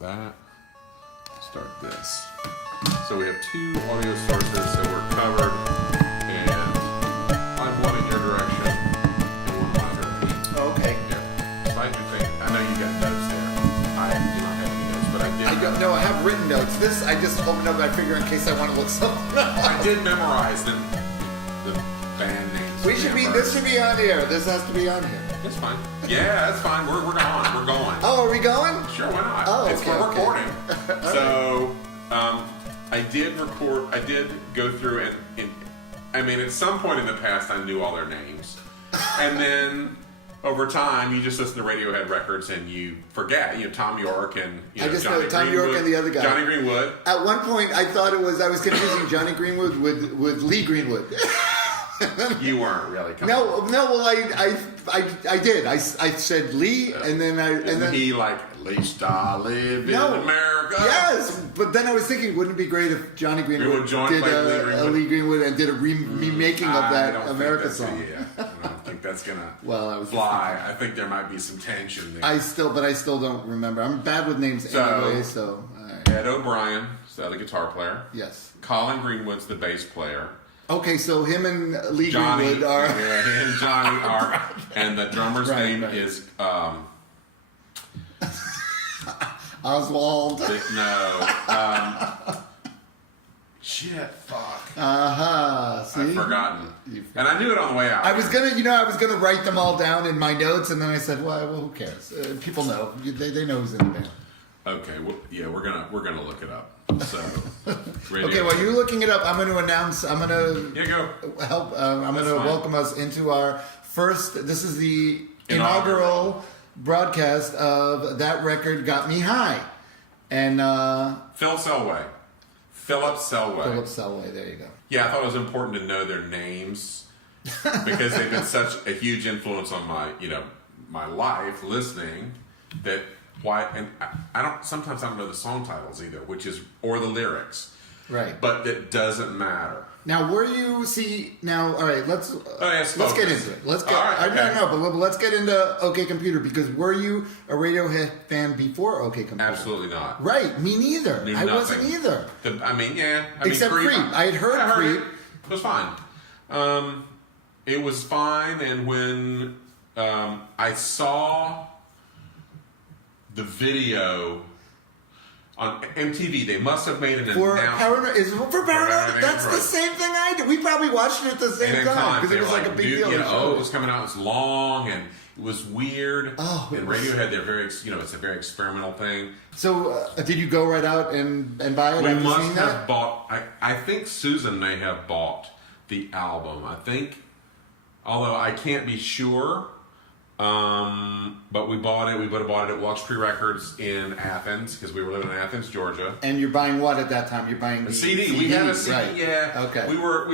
that. Start this. So we have 2 audio sources, so we're covered. And I'm one in your direction and one in my direction. Oh, okay. Yeah. So I know you got notes there. I do not have any notes, but I did. I don't know. I have written notes. This I just opened up. I figure in case I want to look something up. I did memorize the band names. This should be on here. This has to be on here. It's fine. Yeah, that's fine. We're gone. We're going. Oh, are we going? Sure, why not? Oh, it's okay, for okay. recording. So, I did record. I did go through and I mean, at some point in the past, I knew all their names, and then over time, you just listen to Radiohead records and you forget. You know, Tom York and I just Johnny know Tom Greenwood, York and the other guy. Johnny Greenwood. At one point, I thought I was confusing Johnny Greenwood with Lee Greenwood. You weren't really. No. Well, I did. I said Lee, and then he like at least I live in America. Yes, but then I was thinking, wouldn't it be great if Johnny Greenwood did a Lee Greenwood and did a remaking of that America song? Yeah, I don't think that's gonna I was fly. I think there might be some tension there. I still don't remember. I'm bad with names anyway. So Ed O'Brien, the guitar player. Yes. Colin Greenwood's the bass player. Okay, so him and Lee Johnny, Greenwood are. Yeah, him and Johnny are, and the drummer's name is Oswald. Shit, fuck. See? I've forgotten. And I knew it on the way out. I was gonna write them all down in my notes, and then I said, well, who cares? People know. They know who's in the band. Okay, well, yeah, we're gonna look it up. So, okay, while you're looking it up, I'm going to announce. I'm going to help. I'm going to welcome us into our first. This is the inaugural broadcast of That Record Got Me High, and Philip Selway. Philip Selway. There you go. Yeah, I thought it was important to know their names because they've been such a huge influence on my life listening that. Why? And I don't. Sometimes I don't know the song titles either, or the lyrics. Right. But that doesn't matter. Now, were you now? All right, let's get into it. Let's get. Right, okay. But let's get into OK Computer, because were you a Radiohead fan before OK Computer? Absolutely not. Right. Me neither. I wasn't either. Except Creep. I had heard Creep. It was fine. It was fine, and when I saw the video on MTV, they must have made an announcement. For Paranoid? That's the same thing I did. We probably watched it at the same time because it was like a big deal. It was coming out. It's long and it was weird. Oh, and Radiohead, they're very, it's a very experimental thing. So, did you go right out and buy it? We must have bought. I think Susan may have bought the album. I think, although I can't be sure. But we bought it. We would have bought it at Walk Street Records in Athens because we were living in Athens, Georgia. And you're buying what at that time? You're buying a CD. We had a CD. Right. Yeah. Okay. We were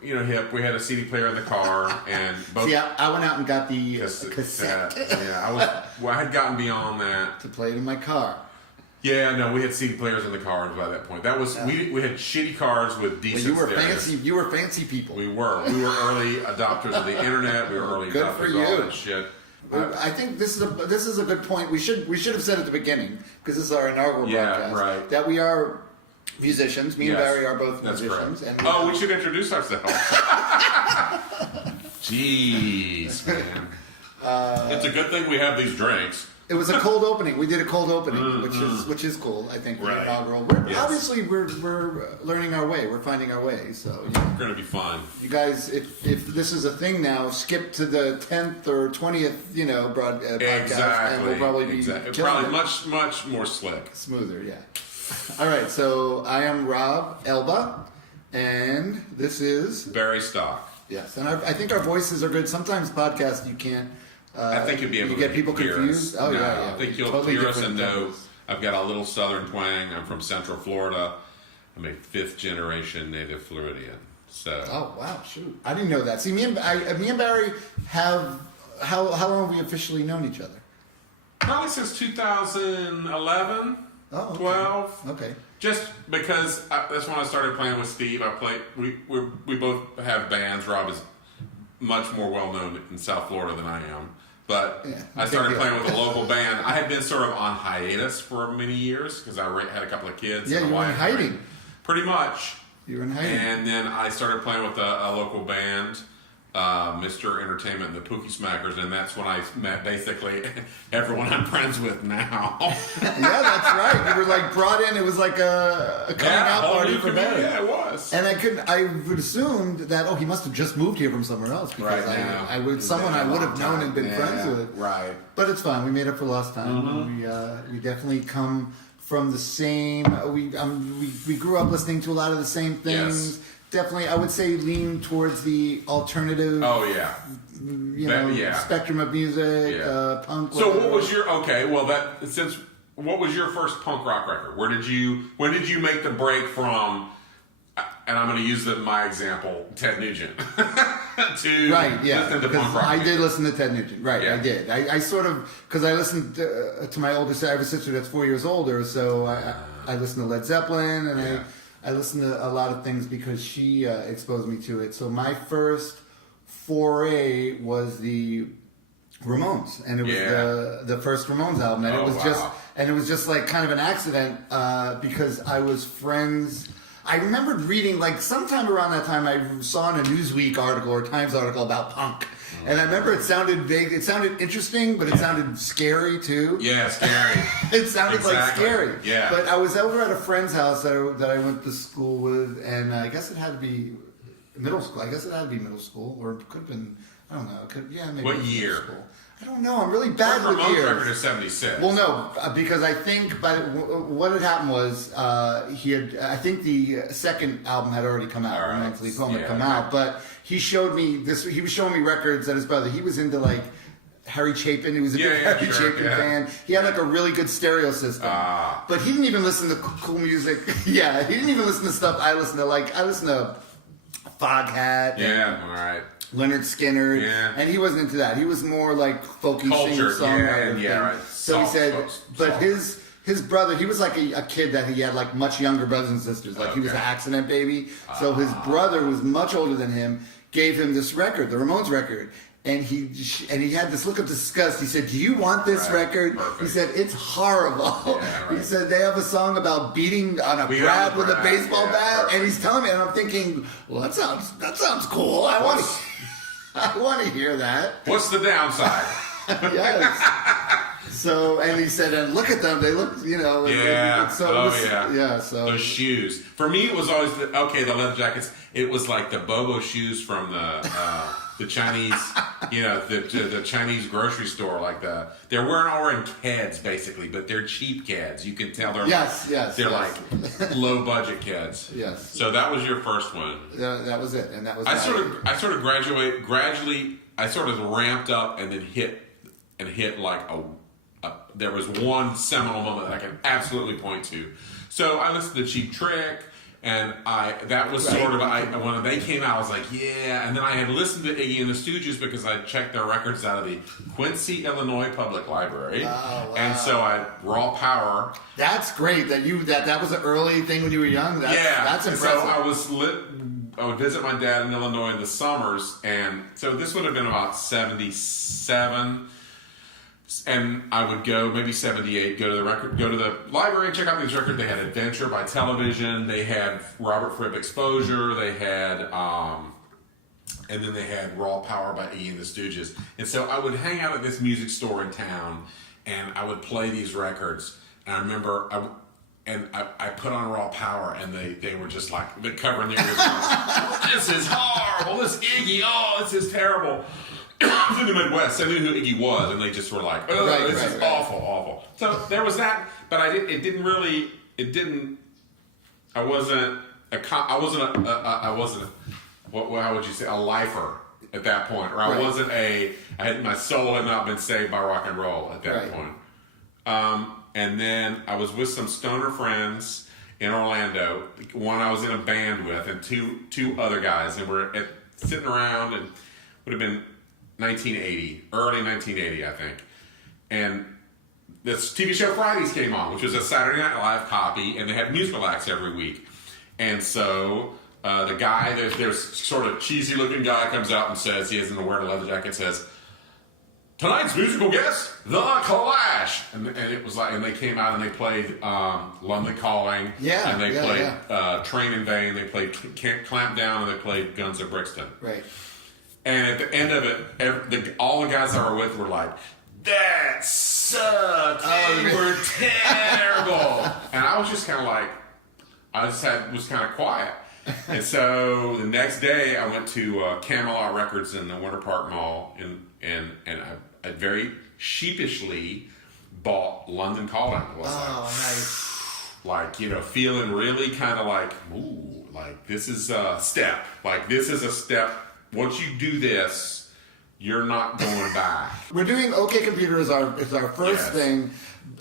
hip. We had a CD player in the car, and both. See, I went out and got the cassette. Yeah, I had gotten beyond that to play it in my car. Yeah, no, we had CD players in the cars by that point. That was we had shitty cars with decent. Well, you were fancy people. We were early adopters of the internet. We were early adopters of all that shit. I think this is a good point. We should have said at the beginning, because this is our inaugural broadcast, right, that we are musicians. Me and Barry are both musicians. And we should introduce ourselves. Jeez, man. It's a good thing we have these drinks. It was a cold opening. We did a cold opening, which is cool. I think for inaugural. Obviously we're learning our way. We're finding our way. So we're gonna be fine. You guys, if this is a thing now, skip to the 10th or 20th, podcast, and we'll probably be probably much more slick, smoother. Yeah. All right. So I am Rob Elba, and this is Barry Stock. Yes, and I think our voices are good. Sometimes podcasts you can't. I think you'll be able to get people confused. Us. I think you'll hear us and know I've got a little southern twang. I'm from Central Florida. I'm a 5th generation native Floridian. So. Oh wow! Shoot, I didn't know that. See, me and Barry have how long have we officially known each other? Probably since 2011, 12. Okay. Just because that's when I started playing with Steve. We both have bands. Rob is much more well known in South Florida than I am. But I started playing with a local band. I had been sort of on hiatus for many years because I had a couple of kids. Yeah, you were in hiding. Pretty much. You were in hiding. And then I started playing with a local band, Mr. Entertainment and the Pookie Smackers, and that's when I met basically everyone I'm friends with now. Yeah, that's right. You were like brought in. It was like a coming out party for Barry. Yeah, it was. And I would assumed that he must have just moved here from somewhere else because I would have known and been friends with. Right. But it's fine. We made up for lost time. Mm-hmm. We definitely come from the same. We grew up listening to a lot of the same things. Yes. Definitely, I would say lean towards the alternative. Oh yeah, spectrum of music, punk. So what was your what was your first punk rock record? When did you make the break from? And I'm going to use my example, Ted Nugent. Listen to punk rock. I did listen to Ted Nugent. Right, yeah. I did. I sort of because I listened to my older sister. I have a sister that's 4 years older, so I listened to Led Zeppelin and I listened to a lot of things because she exposed me to it. So my first foray was the Ramones, and it was the first Ramones album, and it was just like kind of an accident because I was friends. I remembered reading like sometime around that time I saw in a Newsweek article or Times article about punk. And I remember it sounded vague. It sounded interesting, but it sounded scary too. Yeah, scary. It sounded like scary. Yeah. But I was over at a friend's house that I went to school with, and I guess it had to be middle school. Or it could have been. I don't know. Maybe. What year? School. I don't know. I'm really bad with years. Ramones record is 76. Well, no, because I think what had happened was he had. I think the second album had already come out. Right. Mentally Home had come out, but he showed me this. He was showing me records that his brother. He was into like Harry Chapin. He was a big Harry Chapin fan. He had like a really good stereo system, but he didn't even listen to cool music. He didn't even listen to stuff I listened to. Like I listened to Foghat. Yeah, all right. Leonard Skinner, and he wasn't into that. He was more like folky singer-songwriter. Right. So he said, but his brother, he was like a kid that he had like much younger brothers and sisters. Like he was an accident baby. So his brother was much older than him. Gave him this record, the Ramones record, and he had this look of disgust. He said, "Do you want this record?" Perfect. He said, "It's horrible." Yeah, right. He said they have a song about beating on a brat with a baseball bat, perfect. And he's telling me, and I'm thinking, well, that sounds cool. I want to hear that. What's the downside? Yes. So, and he said, and look at them. They look, Yeah. So those shoes. For me, it was always the leather jackets. It was like the Bobo shoes from the Chinese, the Chinese grocery store. Like they weren't wearing Keds basically, but they're cheap Keds. You can tell they're like low budget Keds. Yes. So that was your first one. That was it, and that was. I sort of gradually. I sort of ramped up and then hit like there was one seminal moment that I can absolutely point to. So I listened to Cheap Trick, and that was sort of when they came out, I was like, yeah. And then I had listened to Iggy and the Stooges because I checked their records out of the Quincy, Illinois Public Library. Oh, wow. And so Raw Power. That's great that was an early thing when you were young. That's impressive. So I would visit my dad in Illinois in the summers, and so this would have been about 77. And I would go, maybe 78, go to the library and check out these records. They had Adventure by Television, they had Robert Fripp Exposure, they had, and then they had Raw Power by Iggy and the Stooges. And so I would hang out at this music store in town, and I would play these records. And I remember, I put on Raw Power, and they were just like, they're covering their ears. This is horrible, this Iggy, this is terrible. I was in the Midwest. I knew who Iggy was, and they just were like, "Oh, this is awful." So there was that, but I wasn't. How would you say, a lifer at that point, or I wasn't my soul had not been saved by rock and roll at that point. And then I was with some stoner friends in Orlando. One I was in a band with, and two other guys, and we're sitting around, and would have been early 1980, I think. And this TV show Fridays came on, which was a Saturday Night Live copy, and they had musical acts every week. And so the guy, there's sort of cheesy looking guy comes out and says, he isn't wearing a leather jacket, says, tonight's musical guest, The Clash, and it was like, and they came out and they played London Calling, and they played Train in Vain, they played Can't Clamp Down, and they played Guns of Brixton. Right. And at the end of it, all the guys I were with were like, "That sucked. They were terrible." And I was just kind of like, was kind of quiet. And so the next day, I went to Camelot Records in the Winter Park Mall, and I very sheepishly bought London Calling. Nice. Like, feeling really kind of like, ooh, like this is a step. Like, this is a step. Once you do this, you're not going back. We're doing OK Computer as our first thing.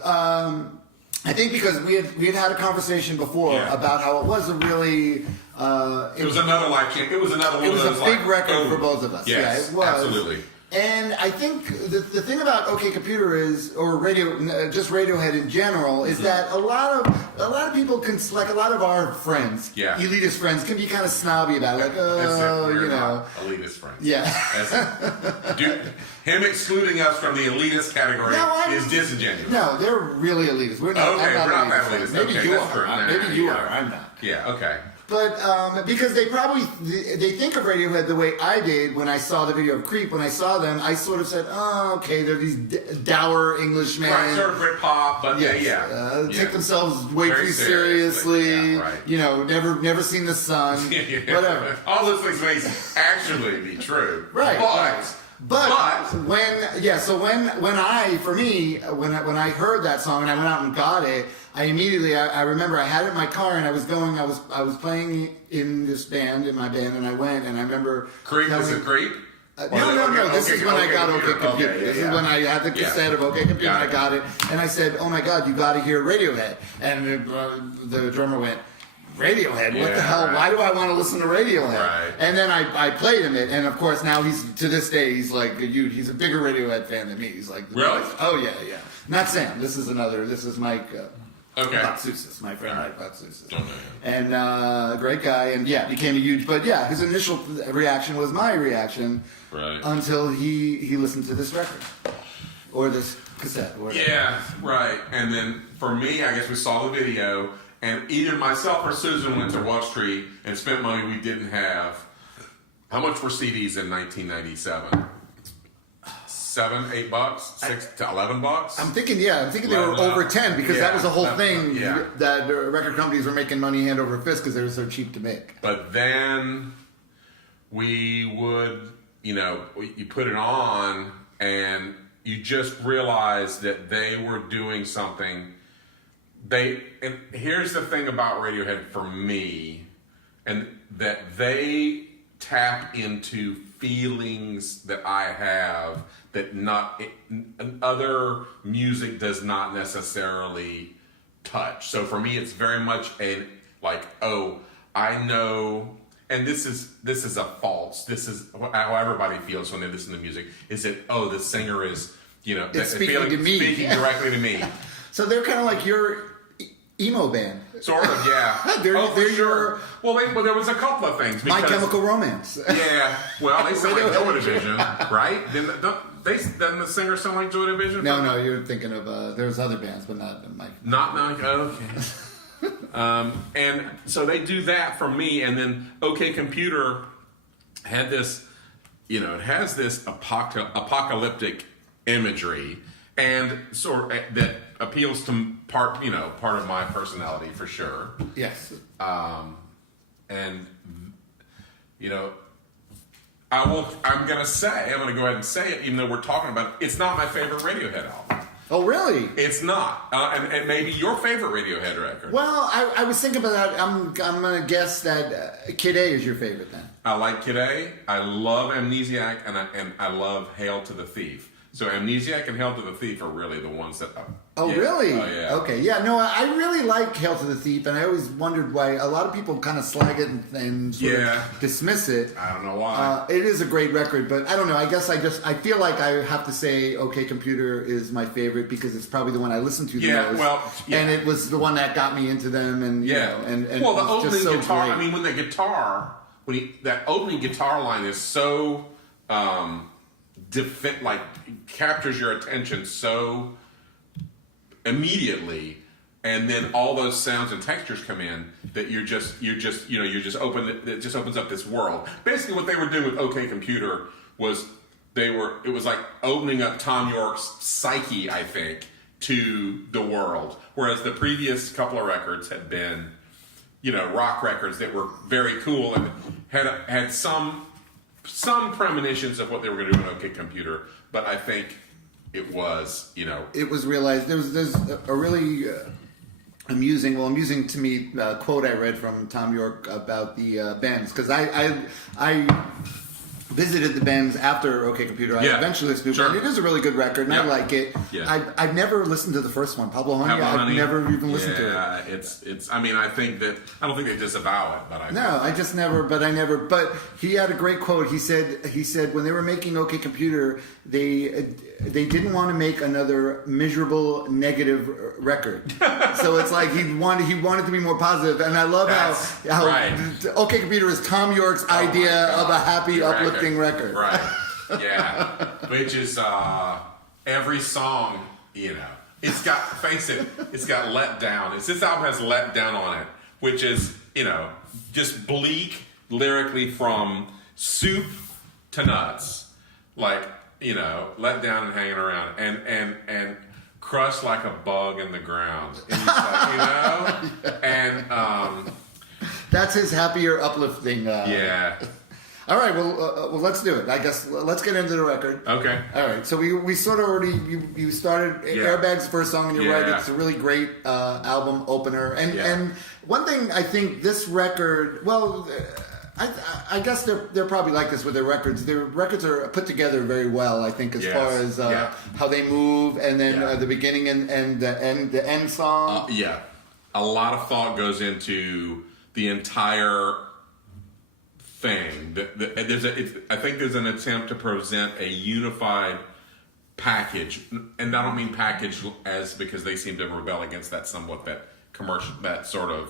I think because we had a conversation before about how it was a really it was another life change. It was another one. It was a big record for both of us. Yes, it was absolutely. And I think the thing about OK Computer is, or just Radiohead in general, is that a lot of people can, like a lot of our friends, elitist friends, can be kind of snobby about it, like, elitist friends. Yeah. Him excluding us from the elitist category is disingenuous. No, they're really elitist. We're not. Okay, we're not that elitist. Maybe you are. Nah, Maybe you are. I'm not. Yeah. Okay. But because they think of Radiohead the way I did when I saw the video of Creep. When I saw them, I sort of said, "Oh, okay, they're these dour Englishmen, right? Sort of Britpop, but take themselves way too seriously. Never seen the sun, whatever. All those things may actually be true, right? But when I heard that song and I went out and got it, I remember I had it in my car and I was playing in this band, in my band, and I went and I remember Creep. Was it Creep? No. This is when I got OK Computer. This is when I had the cassette of OK Computer and I got it. And I said, "Oh my God, you got to hear Radiohead." And the drummer went, "Radiohead? What the hell? Why do I want to listen to Radiohead?" Right. And then I played him it, and of course now to this day he's like he's a bigger Radiohead fan than me. He's like, really? Oh yeah. Not Sam. This is Mike. Patsoussis, my friend Mike Patsoussis. Don't know him. And great guy, and became a huge. But his initial reaction was my reaction, right? Until he listened to this record or this cassette. Or whatever. Yeah, right. And then for me, I guess we saw the video. And either myself or Susan went to Wall Street and spent money we didn't have. How much were CDs in 1997? $7, $8, $6 to $11. I'm thinking they were over 10 because that was the whole thing that record companies were making money hand over fist because they were so cheap to make. But then we would, you put it on and you just realize that they were doing something. And here's the thing about Radiohead for me, and that they tap into feelings that I have that other music does not necessarily touch. So for me, it's very much I know, and this is a false. This is how everybody feels when they listen to music. Is that the singer is speaking to me, speaking directly to me. So they're kind of like your emo band. Sort of, yeah. they're sure. Well, there was a couple of things. My Chemical Romance. Yeah. Well, they sound like Joy Division, right? Doesn't the singer sound like Joy Division? No, you're thinking of there's other bands, but not Mike. Not okay. And so they do that for me, and then OK Computer had this, it has this apocalyptic imagery, and that appeals to part of my personality for sure. Yes. And I'm going to go ahead and say it, even though we're talking about it. It's not my favorite Radiohead album. Oh, really? It's not. And maybe your favorite Radiohead record. Well, I was thinking about that. I'm going to guess that Kid A is your favorite then. I like Kid A. I love Amnesiac, and I love Hail to the Thief. So Amnesiac and Hail to the Thief are really the ones that... really? Oh, yeah. Okay, yeah. No, I really like Hail to the Thief, and I always wondered why a lot of people kind of slag it and sort of dismiss it. I don't know why. It is a great record, but I don't know. I guess I feel like I have to say OK Computer is my favorite because it's probably the one I listened to the most. And it was the one that got me into them, and and the opening so guitar. Great. I mean, that opening guitar line is so captures your attention so immediately, and then all those sounds and textures come in that it just opens up this world. Basically, what they were doing with OK Computer was it was like opening up Tom York's psyche, I think, to the world. Whereas the previous couple of records had been, rock records that were very cool and had some premonitions of what they were going to do on OK Computer. But I think it was, it was realized there's a really amusing to me quote I read from Tom York about the bands, because I visited the bands after OK Computer. I eventually listened to it, and it is a really good record, and I like it. Yeah. I've never listened to the first one, Pablo Honey. I've never even listened to it. It's. I mean, I don't think they disavow it, but But he had a great quote. He said when they were making OK Computer, they didn't want to make another miserable negative record. So it's like he wanted to be more positive, and I love how right. OK Computer is Tom York's idea of a happy, uplifting record. Right. Yeah. Which is every song, it's got Let Down. This album has Let Down on it, which is, just bleak lyrically from soup to nuts. Like, let down and hanging around, and crushed like a bug in the ground. And he's like, and that's his happier, uplifting. Yeah. All right, well, let's do it. I guess let's get into the record. Okay. All right, so we sort of already you started Airbag's first song, and you're right. It's a really great album opener, and one thing I think this record, well. I guess they're probably like this with their records. Their records are put together very well, I think, as far as how they move, and then the beginning and the end song. A lot of thought goes into the entire thing. I think there's an attempt to present a unified package, and I don't mean package as because they seem to rebel against that somewhat, that commercial, that sort of.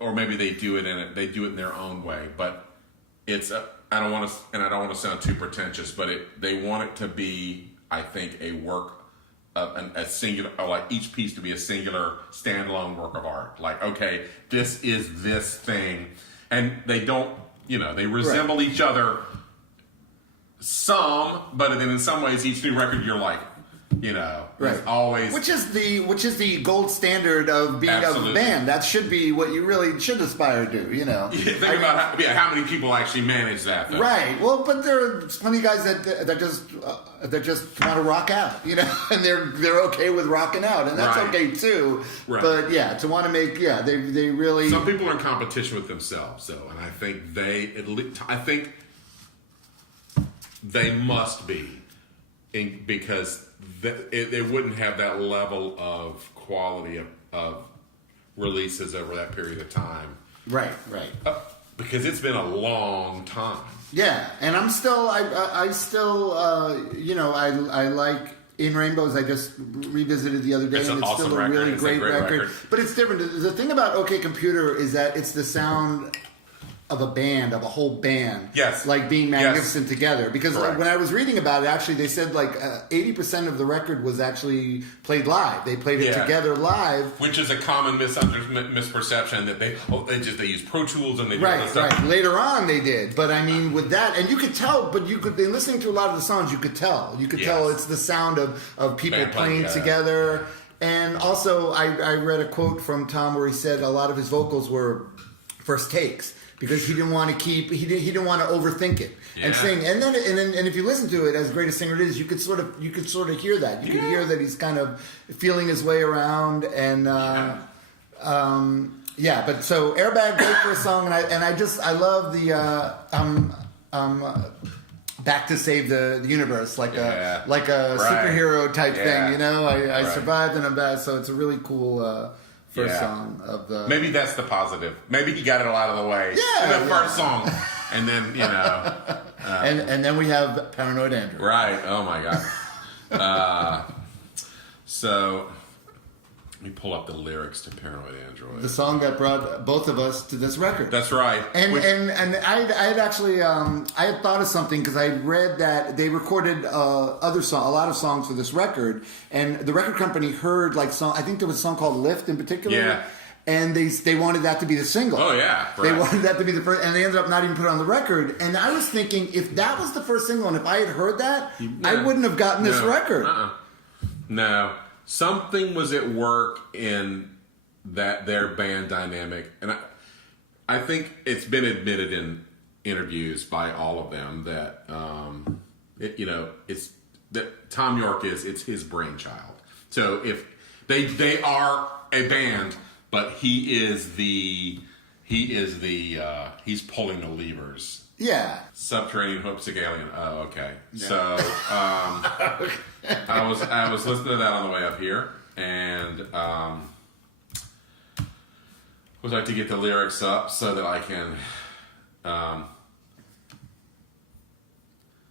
Or maybe they do it in their own way, but it's I don't want to sound too pretentious, but they want it to be, I think, a work of a singular, or like each piece to be a singular standalone work of art. Like, okay, this is this thing, and they don't, they resemble each other some, but then in some ways each new record you're like, right. Always, which is the gold standard of being a band. That should be what you really should aspire to. Think about how many people actually manage that. Though. Right. Well, but there are plenty of guys that just want to rock out, and they're okay with rocking out, and that's okay too. Right. But to want to make they really. Some people are in competition with themselves, though, and I think they must be, because. They wouldn't have that level of quality of releases over that period of time. Right. Because it's been a long time. Yeah, and I like In Rainbows. I just revisited the other day, and it's still a really great record. But it's different. The thing about OK Computer is that it's the sound of a band, of a whole band. Yes. Like being magnificent together. Because when I was reading about it, actually, they said 80% of the record was actually played live. They played it together live. Which is a common misperception that they use Pro Tools and they do all this stuff. Right. Later on they did. But I mean, with that, and you could tell, in listening to a lot of the songs, you could tell. You could tell it's the sound of people playing together. And also, I read a quote from Tom where he said a lot of his vocals were first takes. Because he didn't want to he didn't want to overthink it and sing, and then if you listen to it, as great a singer it is, you could sort of hear that. You could hear that he's kind of feeling his way around, and But so Airbag, great for a song, and I love the back to save the universe, like a superhero type thing. I survived and I'm back, so it's a really cool. First song of the... Maybe that's the positive. Maybe he got it all out of the way. Yeah. In the first song. And then, and then we have Paranoid Andrew. Right. Oh, my God. So... Let me pull up the lyrics to Paranoid Android. The song that brought both of us to this record. That's right. And I had actually I had thought of something because I had read that they recorded a lot of songs for this record, and the record company heard like song. I think there was a song called "Lift" in particular. Yeah. And they wanted that to be the single. Oh yeah, right. They wanted that to be the first, and they ended up not even putting it on the record. And I was thinking, if that was the first single, and if I had heard that, I wouldn't have gotten this record. No. Something was at work in their band dynamic, and I think it's been admitted in interviews by all of them that it's that Tom York it's his brainchild. So if they are a band, but he's pulling the levers. Yeah. Subterranean Hope Alien. Oh, okay. Yeah. So I was listening to that on the way up here, and would like to get the lyrics up so that I can.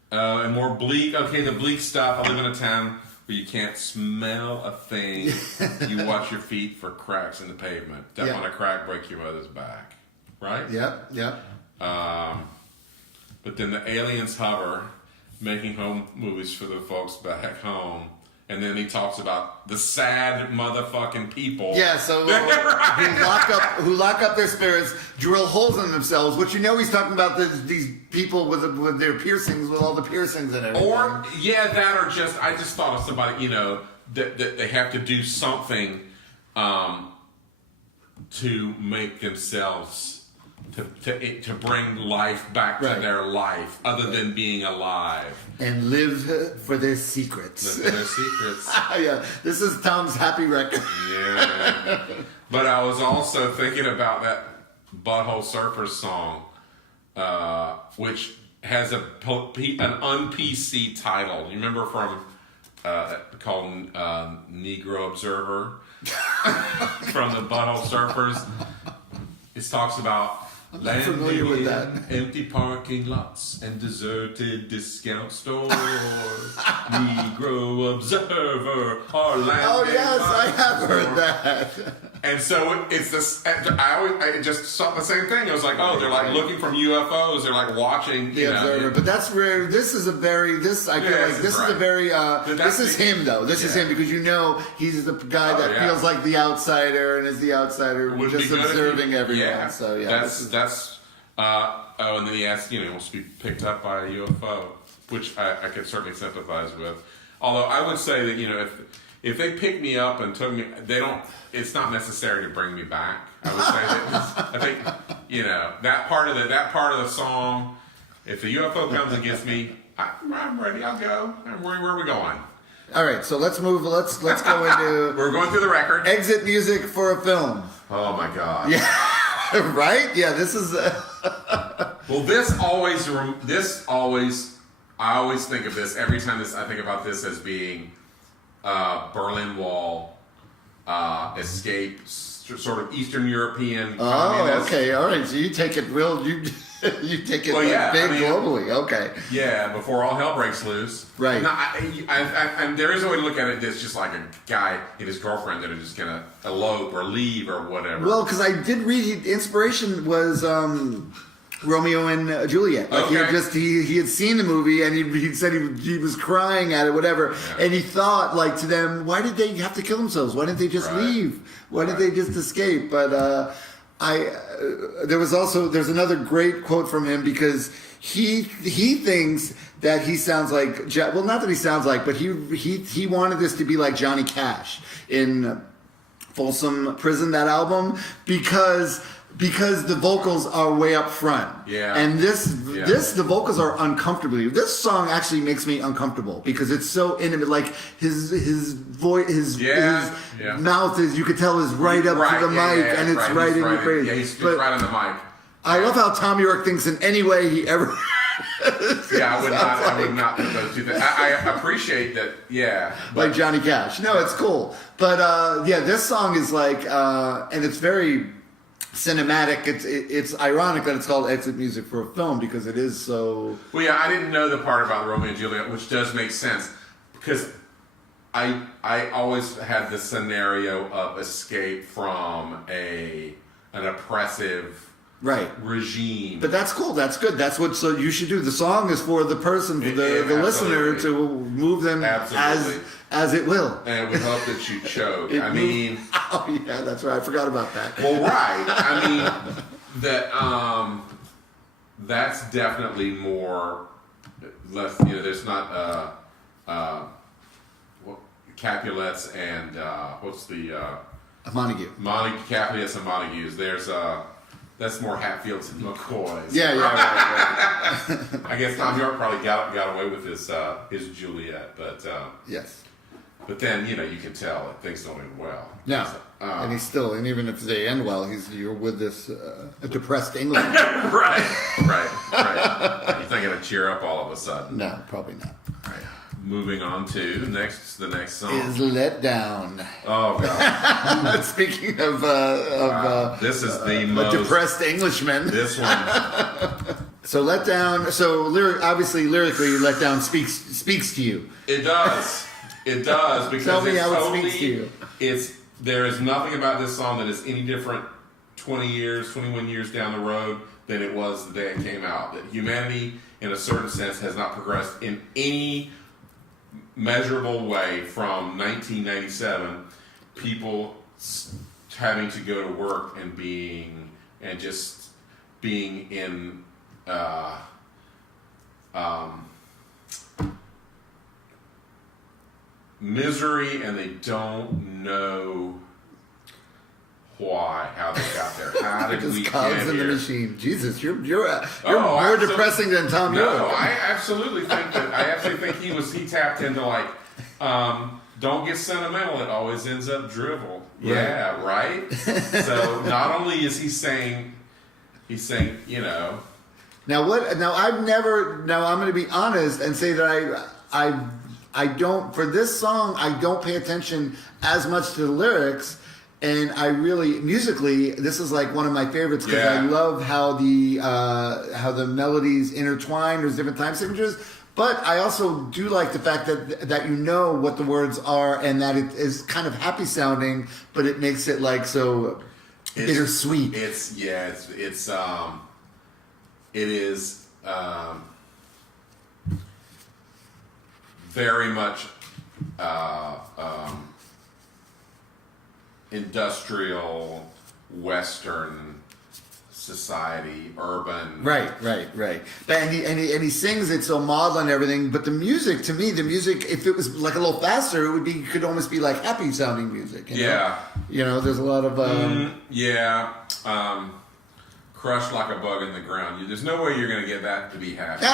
And more bleak. Okay, the bleak stuff. I live in a town where you can't smell a thing. You watch your feet for cracks in the pavement. Step on a crack, break your mother's back. Right? Yep. But then the aliens hover, making home movies for the folks back home. And then he talks about the sad motherfucking people. Yeah, so who lock up their spirits, drill holes in themselves, which he's talking about these people with their piercings, with all the piercings and everything. Or, I just thought of somebody, that they have to do something to make themselves... To bring life back to their life, other than being alive, and live for their secrets. Live for their secrets. Yeah, this is Tom's happy record. Yeah, but I was also thinking about that Butthole Surfers song, which has an un-PC title. You remember from called Negro Observer from the Butthole Surfers. It talks about familiar with that. Empty parking lots and deserted discount stores. Negro Observer, our land. Oh yes, I have heard that. And so it's this. I just saw the same thing. I was like, oh, they're like looking from UFOs. They're like watching the observer. But that's rare. This is a very. This I feel like this is a very. This is him though. This is him because he's the guy that feels like the outsider and is the outsider just observing everyone. Yeah. So yeah, that's. And then he asked, wants to be picked up by a UFO, which I could certainly sympathize with. Although I would say that if they picked me up and took me, it's not necessary to bring me back. I would say that I think that part of the song. If the UFO comes and gets me, I'm ready. I'll go. Where are we going? All right, so let's move. Let's go into. We're going through the record. Exit music for a film. Oh my God. Yeah. Right? Yeah. This is. Well, I always think of this every time I think about this as being Berlin Wall, escape, sort of Eastern European. Oh, okay, all right. So you take it you take it globally. Okay. Yeah, before all hell breaks loose. Right. Now, there is a way to look at it that's just like a guy and his girlfriend that are just gonna elope or leave or whatever. Well, because I did read inspiration was Romeo and Juliet. Like he had seen the movie and he said he was crying at it, whatever. Yeah. And he thought to them, why did they have to kill themselves? Why didn't they just leave? Why didn't they just escape? But there's another great quote from him because he thinks that he sounds like not that he sounds like, but he wanted this to be like Johnny Cash in Folsom Prison, that album, because the vocals are way up front. Yeah. And the vocals are uncomfortably. This song actually makes me uncomfortable because it's so intimate. Like his voice, his mouth is, you could tell, is right up to the mic, and it's right in your face. Yeah, he's right on the mic. I love how Tom York thinks in any way he ever. I would not put those two things. I appreciate that. Yeah. Like Johnny Cash. No, it's cool. But this song is and it's very cinematic. It's ironic that it's called exit music for a film because it is so. Well, yeah, I didn't know the part about Romeo and Juliet, which does make sense because I always had this scenario of escape from an oppressive regime. But that's cool. That's good. That's what you should do. The song is for the person, for the listener, to move them as it will. And we hope that you choke. I mean, oh yeah, that's right. I forgot about that. Well, right. I mean that's definitely more less. There's not Capulets and what's the Montague. Capulets and Montagues. There's that's more Hatfields and McCoys. Yeah, right. I guess Tom York probably got away with his Juliet, but yes. But then you can tell that things don't end well. No, and he's still, and even if they end well, you're with this depressed Englishman. right. He's not going to cheer up all of a sudden. No, probably not. Right. Moving on to the next song is Let Down. Oh God! Speaking of this is the most depressed Englishman. This one. So Let Down. So obviously lyrically, Let Down speaks to you. It does. It does, because tell me how it speaks to you. There is nothing about this song that is any different 21 years down the road than it was the day it came out. That humanity, in a certain sense, has not progressed in any measurable way from 1997. People having to go to work and just being in misery, and they don't know how they got there. How did we cogs get in here? the machine. Jesus, you're more depressing than Tom York. No, I absolutely think he tapped into don't get sentimental, it always ends up drivel. Right. Yeah, right? So not only is he's saying, Now I'm going to be honest and say that I don't, for this song, I don't pay attention as much to the lyrics, and I really, musically, this is like one of my favorites, because I love how the melodies intertwine. There's different time signatures, but I also do like the fact that you know what the words are, and that it is kind of happy sounding, but it makes it like so bittersweet. It is very much industrial Western society, urban. Right. And he sings it so maudlin and everything. But the music, to me, if it was like a little faster, it could almost be like happy sounding music. There's a lot of crushed like a bug in the ground. There's no way you're going to get that to be happy.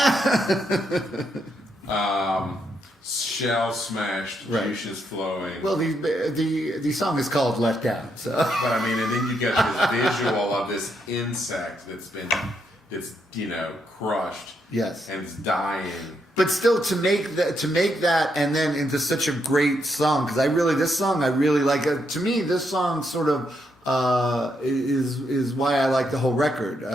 Shell smashed, juices flowing. Well, the song is called "Let Down," so. But I mean, and then you get this visual of this insect that's crushed, yes, and it's dying. But still, to make that and then into such a great song, because I really like. To me, this song sort of is why I like the whole record.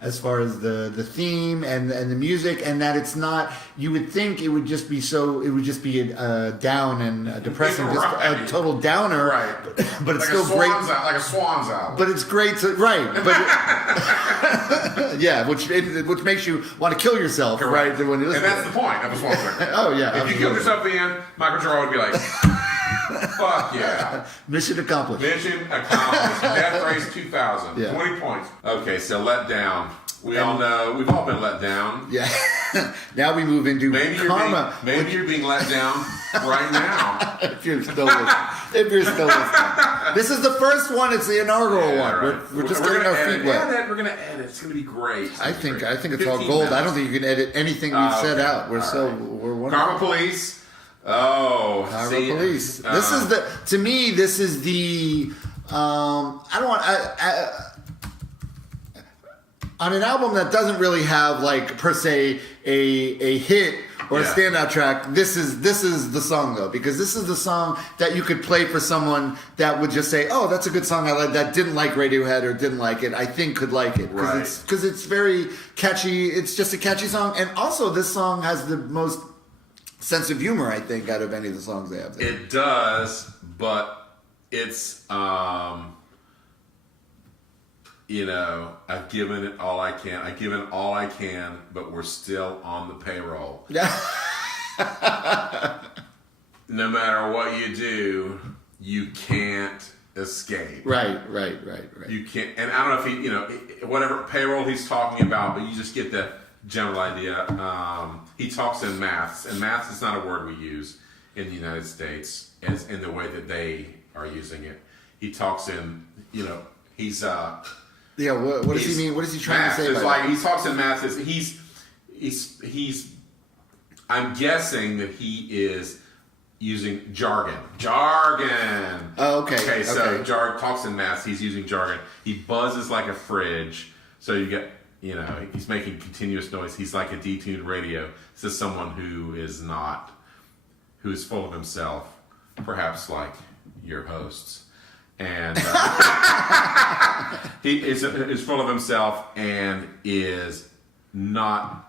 As far as the theme and the music, and that it's not, you would think it would just be down and depressing, just a total downer, right? But it's like still great, like a Swans album. But it's great which makes you want to kill yourself, correct. Right? When you listen, and that's the point of a Swans record. Oh yeah, if you killed yourself at the end, Michael Jordan would be like, fuck yeah. Mission accomplished. Death Race 2000. 20 points. Okay, so Let Down. We've all been let down. Yeah. Now we move into Karma. Maybe you're being let down right now. If you're still listening. This is the first one. It's the inaugural one. Right. We're just getting our feet wet. We're going to edit. It's going to be great. I think it's all gold. Minutes. I don't think you can edit anything we've said out. We're wonderful. Karma Police. Oh, Karma Police. To me, this is the. On an album that doesn't really have like per se a hit or a standout track, this is the song though, because this is the song that you could play for someone that would just say, "Oh, that's a good song. I like that." Didn't like Radiohead or didn't like it. I think could like it because it's very catchy. It's just a catchy song, and also this song has the most sense of humor, I think, out of any of the songs they have there. It does, but it's, you know, I've given it all I can. I've given all I can, but we're still on the payroll. No matter what you do, you can't escape. Right. You can't, and I don't know if he, you know, whatever payroll he's talking about, but you just get the general idea. He talks in maths, and maths is not a word we use in the United States as in the way that they are using it. He talks in, you know, he's yeah. What does he mean? What is he trying to say? It's like he talks in maths. He's. I'm guessing that he is using jargon. Oh, okay. Okay, so talks in maths. He's using jargon. He buzzes like a fridge. So you get, you know, he's making continuous noise. He's like a detuned radio. This is someone who is full of himself, perhaps like your hosts. And he is full of himself and is not.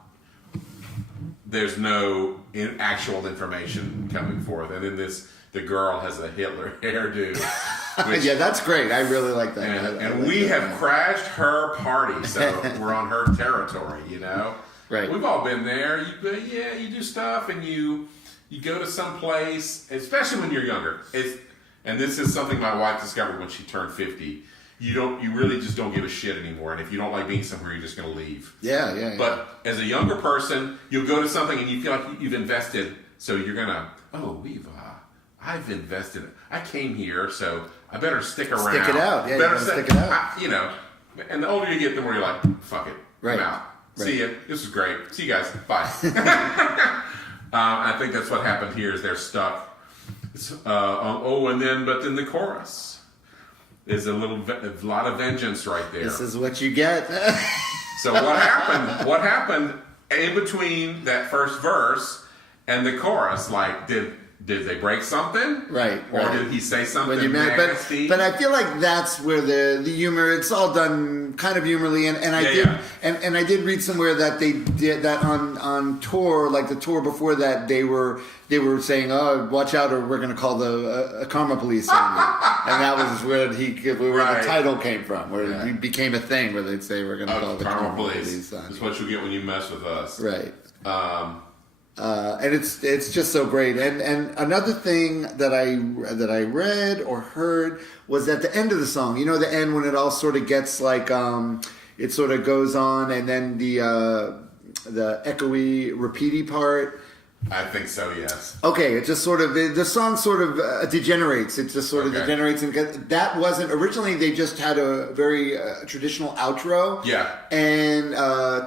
There's no actual information coming forth, and in this, the girl has a Hitler hairdo. Which, yeah, that's great. I really like that. And we have crashed her party, so we're on her territory. You know, right? We've all been there. You do stuff, and you go to some place, especially when you're younger. And this is something my wife discovered when she turned 50. You really just don't give a shit anymore. And if you don't like being somewhere, you're just going to leave. Yeah. But as a younger person, you'll go to something and you feel like you've invested. So you're going to, I've invested. I came here, so I better stick around. Stick it out. Yeah, stick it out. You know, and the older you get, the more you're like, fuck it. Right. I'm out. Right. See ya. This was great. See you guys. Bye. I think that's what happened here is they're stuck. But then the chorus is a lot of vengeance right there. This is what you get. So what happened? What happened in between that first verse and the chorus? Like, did they break something? Right. Or did he say something nasty? But I feel like that's where the humor. It's all done kind of humorly, and I did read somewhere that they did that on tour, like the tour before that they were saying, "Oh, watch out, or we're going to call the karma police," and that was where the title came from, where it became a thing where they'd say, "We're going to call the karma police." That's what you get when you mess with us, right? And it's just so great. And another thing that I read or heard was at the end of the song. You know, the end when it all sort of gets like it sort of goes on, and then the echoey, repeaty part. I think so, yes. Okay, it just sort of the song sort of degenerates. It just sort of degenerates, and that wasn't originally. They just had a very traditional outro. Yeah. And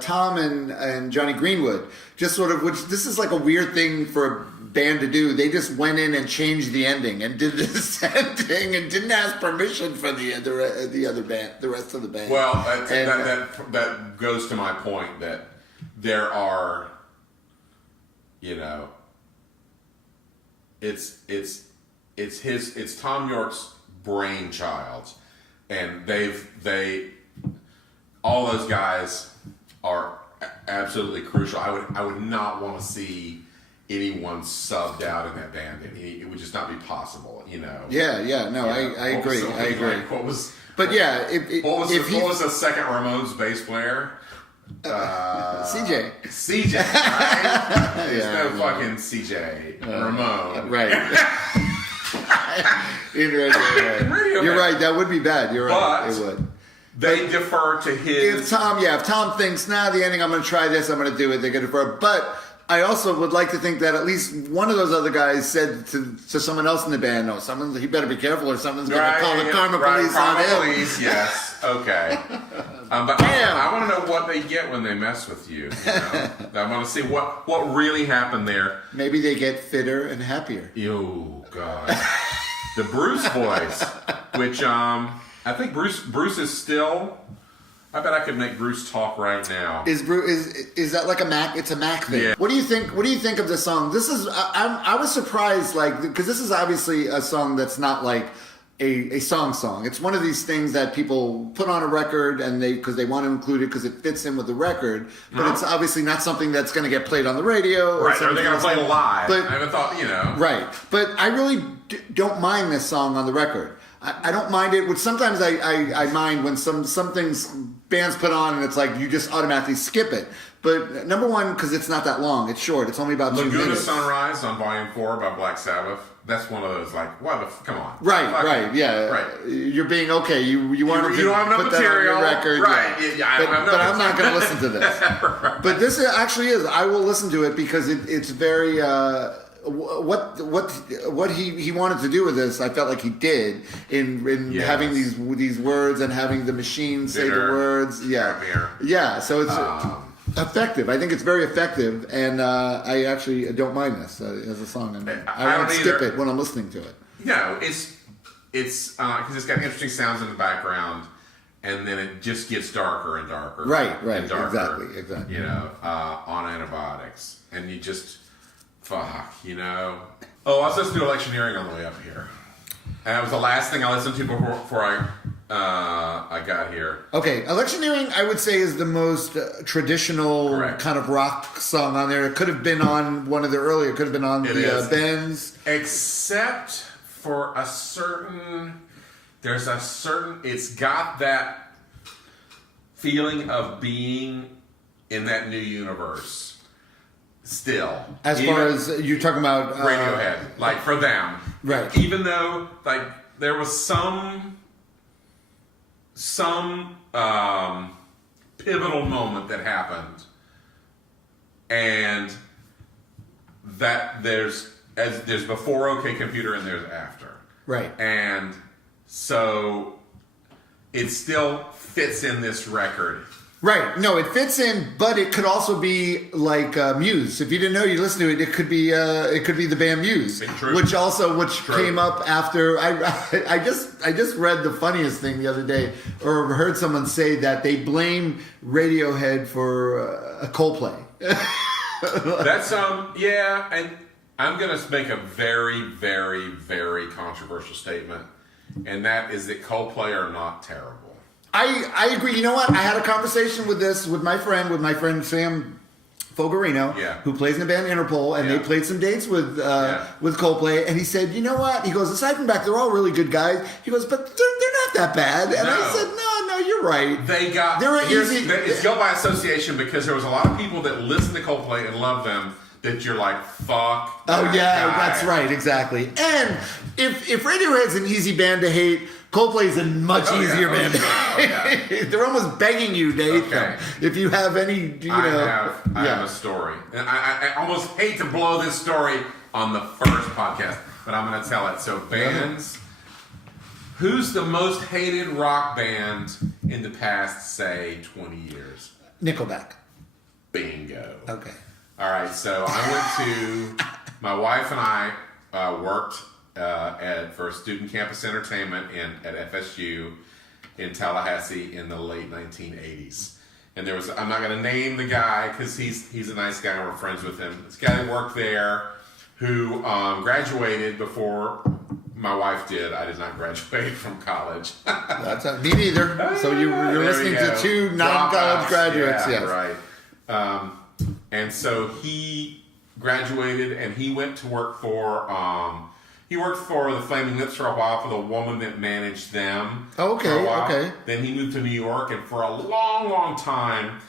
Tom and Johnny Greenwood just sort of, which this is like a weird thing for a band to do. They just went in and changed the ending and did this ending and didn't ask permission for the other band, the rest of the band. Well, that goes to my point that there are. You know, it's Tom York's brainchild, and all those guys are absolutely crucial. I would not want to see anyone subbed out in that band. It would just not be possible. You know. Yeah. No, I agree. I agree. Like, what was? But yeah, what was the second Ramones bass player? CJ, right? There's no fucking CJ Ramone, right? You're right. That would be bad. You're right. It would. They defer to his. If Tom thinks, the ending, I'm going to try this, I'm going to do it. They're going to defer. But I also would like to think that at least one of those other guys said to someone else in the band, "No, he better be careful, or someone's going to call the karma police on him." Police, yes, okay. But I want to know what they get when they mess with you. I want to see what really happened there. Maybe they get fitter and happier. Oh God, the Bruce voice, which I think Bruce is still. I bet I could make Bruce talk right now. Is that like a Mac? It's a Mac thing. Yeah. What do you think? What do you think of the song? This is I was surprised, like, because this is obviously a song that's not like a song. It's one of these things that people put on a record and because they want to include it because it fits in with the record, but it's obviously not something that's going to get played on the radio. Or they're going to play live. But, I haven't thought, Right. But I really don't mind this song on the record. I don't mind it, which sometimes I mind when some things bands put on and it's like you just automatically skip it. But number one, because it's not that long. It's short. It's only about 2 minutes. Laguna Sunrise on Volume 4 by Black Sabbath. That's one of those, like, come on. Right, yeah. Right. You're being okay. You wanted to don't have put material. That on your record. Right. Yeah. But I'm not going to listen to this. Right. But this actually is. I will listen to it because it's very... what he wanted to do with this, I felt like he did in having these words and having the machine say the words. Yeah. So it's effective. I think it's very effective, and I actually don't mind this as a song. I don't skip it when I'm listening to it. No, it's because it's got interesting sounds in the background, and then it just gets darker and darker. Right. And darker, Exactly. On antibiotics, and you just. Fuck, Oh, I was listening to Electioneering on the way up here. And that was the last thing I listened to before I got here. Okay, Electioneering, I would say, is the most traditional kind of rock song on there. It could have been on one of the earlier. It could have been on the Benz. Except for it's got that feeling of being in that new universe. Still, as far as you're talking about Radiohead, like for them, right? Even though like there was some pivotal moment that happened, and that there's before OK Computer and there's after, right? And so it still fits in this record. Right. No, it fits in, but it could also be like Muse. If you didn't know, you listen to it. It could be the band Muse, which came up after. I just read the funniest thing the other day, or heard someone say that they blame Radiohead for Coldplay. That's and I'm gonna make a very, very, very controversial statement, and that is that Coldplay are not terrible. I agree. You know what? I had a conversation with my friend Sam Fogarino, who plays in the band Interpol, and they played some dates with Coldplay, and he said, you know what? He goes, aside from Beck, they're all really good guys. He goes, but they're not that bad. And I said, no, you're right. It's go by association, because there was a lot of people that listen to Coldplay and love them that you're like, fuck. Oh yeah, that's right, exactly. And if Radiohead's an easy band to hate, Coldplay's a much easier band. They're almost begging you to hate them. If you have any, I have a story. And I almost hate to blow this story on the first podcast, but I'm going to tell it. So bands, who's the most hated rock band in the past, say, 20 years? Nickelback. Bingo. Okay. All right, so my wife and I worked for Student Campus Entertainment at FSU in Tallahassee in the late 1980s. And I'm not going to name the guy because he's a nice guy and we're friends with him. This guy that worked there who graduated before my wife did. I did not graduate from college. Me neither. So you're listening to two non-college graduates. Yes. Right. And so he graduated and he went to work for... He worked for the Flaming Lips for a while for the woman that managed them. Okay. Then he moved to New York, and for a long, long time,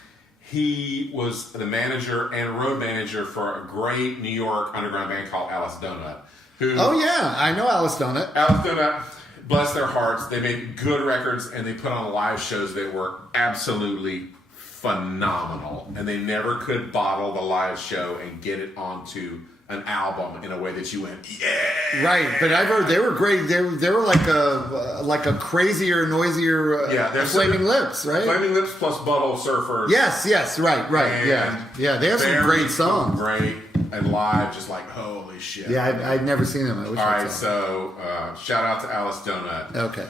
he was the manager and road manager for a great New York underground band called Alice Donut. I know Alice Donut. Alice Donut, bless their hearts, they made good records, and they put on live shows that were absolutely phenomenal. And they never could bottle the live show and get it onto an album in a way that you went, yeah. Right, but I've heard they were great. They were like a crazier, noisier Flaming Lips, right? Flaming Lips plus Butthole Surfers. Yes, right, and yeah. They have some great songs. Great and live, just like holy shit. Yeah, I'd never seen them. I wish. All right, so shout out to Alice Donut. Okay.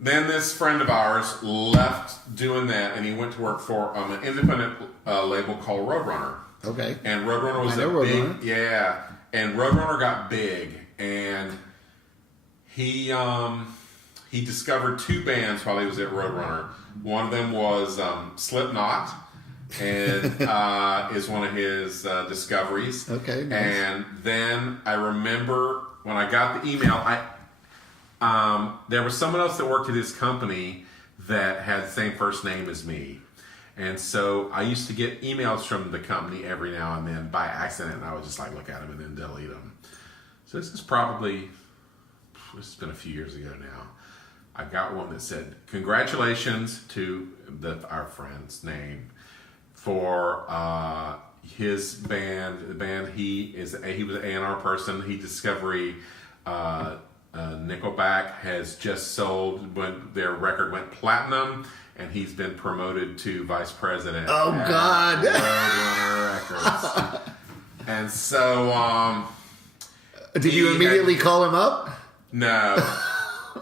Then this friend of ours left doing that, and he went to work for an independent label called Roadrunner. Okay. And Roadrunner was and Roadrunner got big, and he he discovered 2 bands while he was at Roadrunner. One of them was Slipknot, and is one of his discoveries. Okay, nice. And then I remember when I got the email, there was someone else that worked at his company that had the same first name as me. And so I used to get emails from the company every now and then by accident, and I would just like look at them and then delete them. So this has been a few years ago now. I got one that said, "Congratulations to our friend's name for his band. The band he was an A&R person. Discovery Nickelback has just sold when their record went platinum, and he's been promoted to vice president. Oh God! Roadrunner Records. And so, did you immediately call him up? No.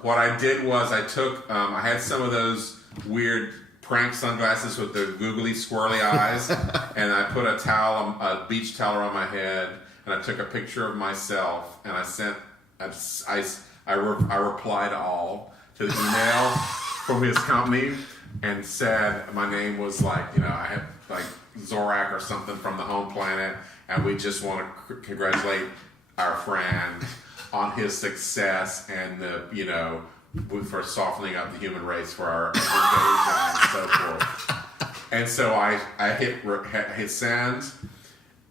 What I did was I took, I had some of those weird prank sunglasses with the googly squirrely eyes, and I put a beach towel on my head, and I took a picture of myself, and I sent, I replied all to the email from his company, and said my name was I had like Zorak or something from the home planet, and we just want to congratulate our friend on his success and for softening up the human race for our invasion and so forth. And so I hit send,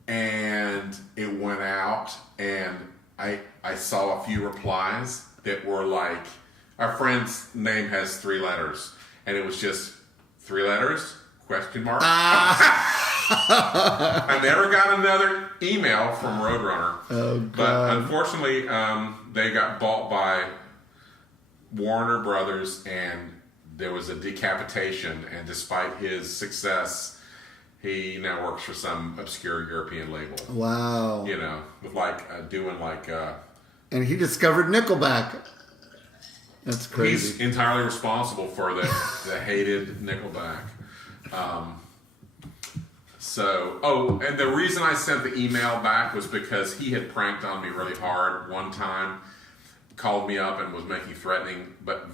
and it went out, and I saw a few replies that were like, our friend's name has 3 letters, and it was just 3 letters, question mark. I never got another email from Roadrunner. Oh, God. But unfortunately, they got bought by Warner Brothers, and there was a decapitation. And despite his success, he now works for some obscure European label. Wow. With doing. And he discovered Nickelback. That's crazy. He's entirely responsible for the hated Nickelback. And the reason I sent the email back was because he had pranked on me really hard one time, called me up and was making threatening but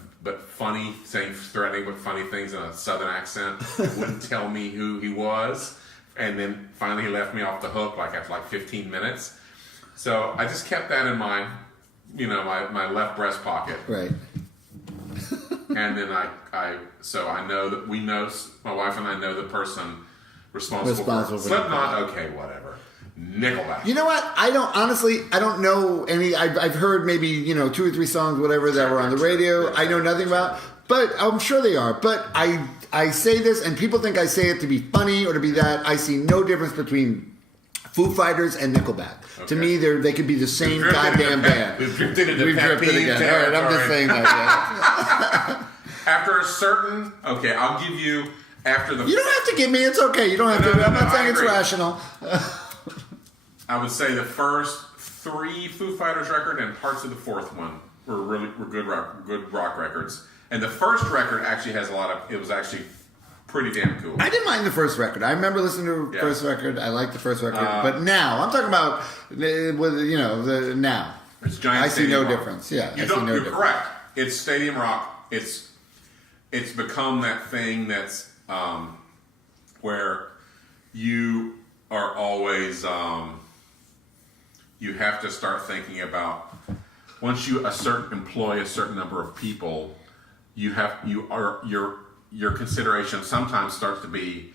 funny things in a southern accent. He wouldn't tell me who he was, and then finally he left me off the hook after 15 minutes. So I just kept that in my left breast pocket. Right. And then so I know that my wife and I know the person responsible for Slipknot. Okay, whatever. Nickelback. You know what? I don't know any. I've heard maybe 2 or 3 songs, whatever, that were on the radio. I know nothing about, but I'm sure they are. But I say this, and people think I say it to be funny or to be that. I see no difference between Foo Fighters and Nickelback. Okay. To me, they could be the same goddamn band. We've drifted again. All right, I'm just saying that. Yeah. After a certain, I'll give you after the. You don't have to give me. It's okay. You don't have to. I'm not saying it's rational. I would say the first 3 Foo Fighters record and parts of the 4th one were good rock records. And the first record actually has it was actually pretty damn cool. I didn't mind the first record. I remember listening to the first record. I liked the first record. But now, I'm talking about, the now. It's giant. I see no difference. Yeah, you're correct. It's stadium rock. It's become that thing that's where you are always you have to start thinking about once you employ a certain number of people, your consideration sometimes starts to be,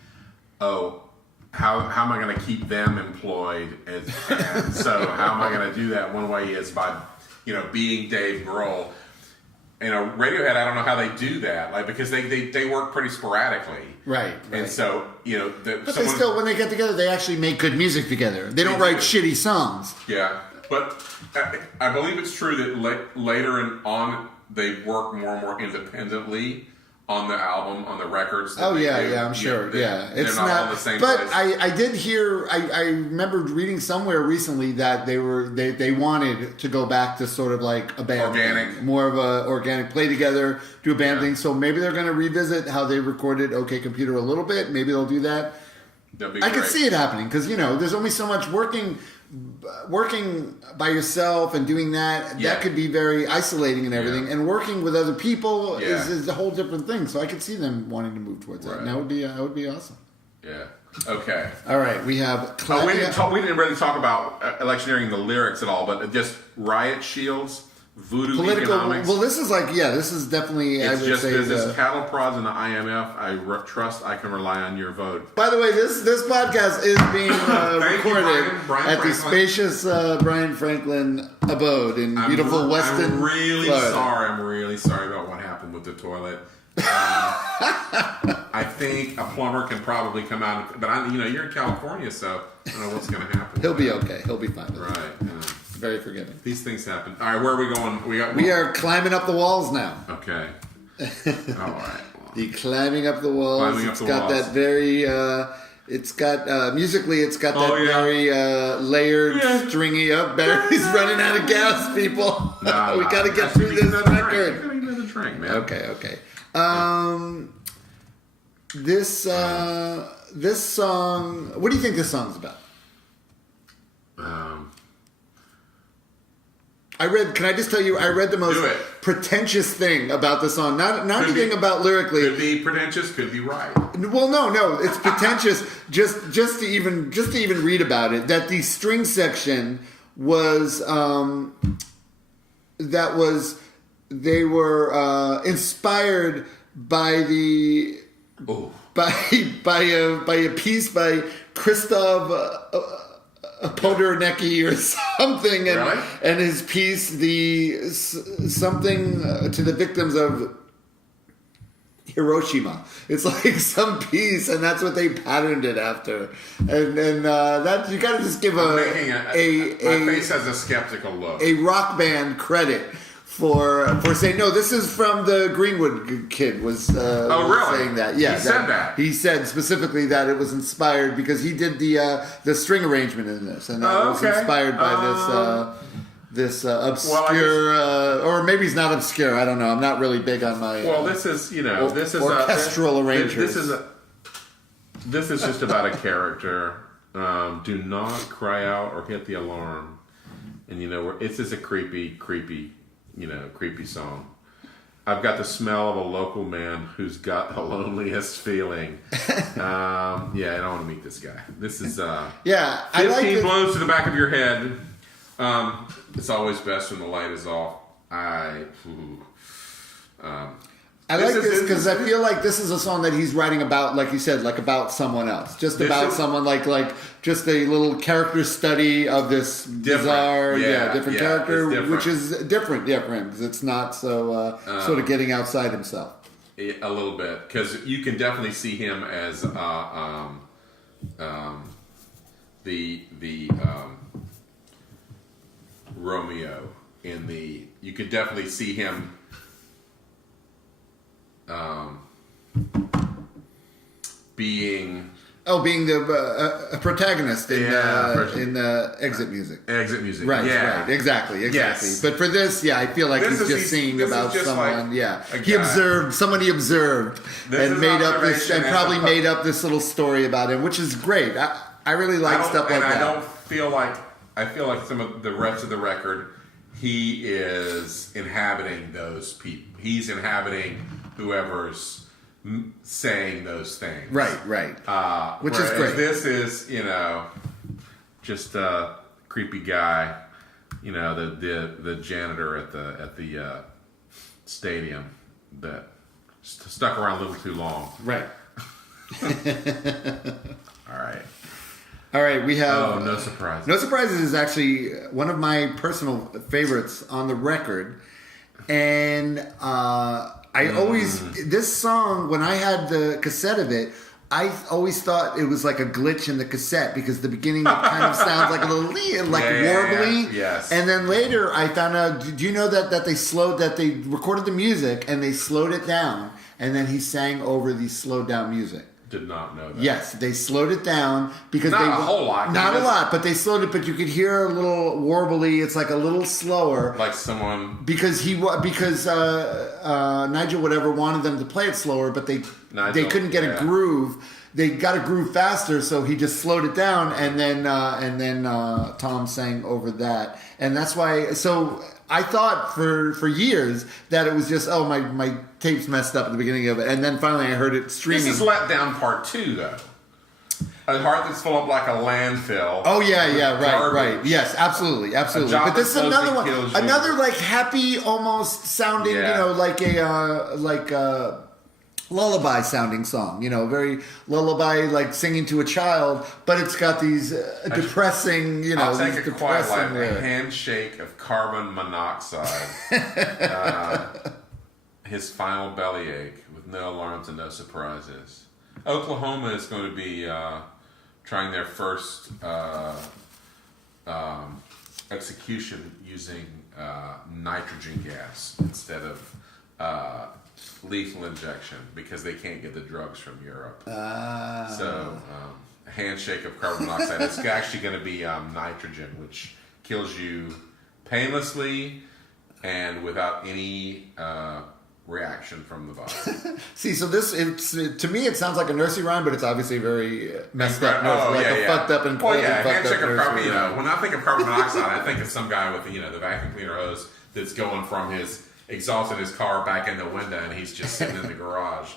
how am I going to keep them employed? And so how am I going to do that? One way is by being Dave Grohl. Radiohead, I don't know how they do that, because they work pretty sporadically, right? And so but they still, when they get together, they actually make good music together. They don't write shitty songs. Yeah, but I believe it's true that later on they work more and more independently on the album, on the records. I'm sure. It's not all the same. But place. I did hear. I remember reading somewhere recently that they wanted to go back to sort of like a band thing, more of a organic play together, do a band thing. So maybe they're going to revisit how they recorded OK Computer a little bit. Maybe they'll do that. That'd be I great. could see it happening because there's only so much working working by yourself and doing that could be very isolating and everything. And working with other people is a whole different thing. So I could see them wanting to move towards that. And that would be awesome. Yeah. Okay. All right. We have. We didn't really talk about electioneering the lyrics at all, but just riot shields. Voodoo Political. economics. Well, this is this is definitely. It's I would just say business. Cattle prods and the IMF. I trust I can rely on your vote. By the way, this podcast is being recorded at the spacious Brian Franklin abode in beautiful Weston. I'm really Florida. sorry. I'm really sorry about what happened with the toilet. I think a plumber can probably come out, but you're in California, so I don't know what's going to happen. He'll be okay. He'll be fine. Right. Very forgiving. These things happen. All right, where are we going? We are climbing up the walls now. Okay. All right. The climbing up the walls. It's got that very. It's got musically. It's got that very layered, stringy. Barry's running out of gas, people. We got to get through this record. Another drink, man. Okay. This song. What do you think this song's about? Can I just tell you, I read the most pretentious thing about the song. Not anything about lyrically. Could be pretentious, could be right. Well, no, it's pretentious just to even read about it. That the string section was they were inspired by by a piece by Christoph Podornicki or something, and his piece, something to the victims of Hiroshima. It's like some piece, and that's what they patterned it after. And that you got to just give my face has a skeptical look. A rock band credit for saying no. This is from the Greenwood Kid was saying that. Yeah, he said that. He said specifically that it was inspired because he did the string arrangement in this, and that was inspired by this obscure, or maybe he's not obscure. I don't know. I'm not really big on my. This is orchestral arrangement. This is just about a character. Do not cry out or hit the alarm, and it's just a creepy song. I've got the smell of a local man who's got the loneliest feeling. I don't want to meet this guy. This is 15 blows to the back of your head. It's always best when the light is off. I like this because I feel like this is a song that he's writing about, like you said, like about someone else, someone like just a little character study of this bizarre, different character, which is different, for him because it's not so sort of getting outside himself. A little bit, because you can definitely see him as the Romeo in the. You could definitely see him. Being the protagonist in Exit Music. Exit Music, right? Exactly. Yes. But for this, I feel like he's just singing about someone. He observed someone he observed and made up this, and probably made up this little story about him, which is great. I really like stuff like that. I feel like some of the rest of the record, he is inhabiting those people. He's inhabiting whoever's saying those things. Right. Which is great. This is, just a creepy guy, the janitor at the stadium that stuck around a little too long. Right. All right, we have... no surprises. No Surprises is actually one of my personal favorites on the record. And this song, when I had the cassette of it, I always thought it was like a glitch in the cassette because the beginning it kind of sounds like a little warbly. Yes. And then later I found out, do you know that they recorded the music and they slowed it down and then he sang over the slowed down music. Did not know that. Yes, they slowed it down because not a whole lot. Not a lot, but they slowed it. But you could hear a little warbly. It's like a little slower, like someone because Nigel whatever wanted them to play it slower, but they couldn't get a groove. they got to groove faster, so he just slowed it down, and then Tom sang over that, and that's why. So I thought for years that it was just my tape's messed up at the beginning of it, and then finally I heard it streaming. This is Let Down Part 2, though. A heart that's full of like a landfill. Oh yeah, right. Yes, absolutely. But this is another one, another like happy, almost sounding, like a lullaby sounding song. Very lullaby, like singing to a child, but it's got these depressing, I'll take it quite like a handshake of carbon monoxide. His final bellyache with no alarms and no surprises. Oklahoma is going to be trying their first execution using nitrogen gas instead of lethal injection because they can't get the drugs from Europe. So a handshake of carbon monoxide. It's actually going to be nitrogen, which kills you painlessly and without any reaction from the body. See, so to me it sounds like a nursery rhyme, but it's obviously very messed up. Fucked up and cold. Handshake of carbon. When I think of carbon monoxide, I think of some guy with the vacuum cleaner hose that's going from his exhaust in his car back in the window, and he's just sitting in the garage.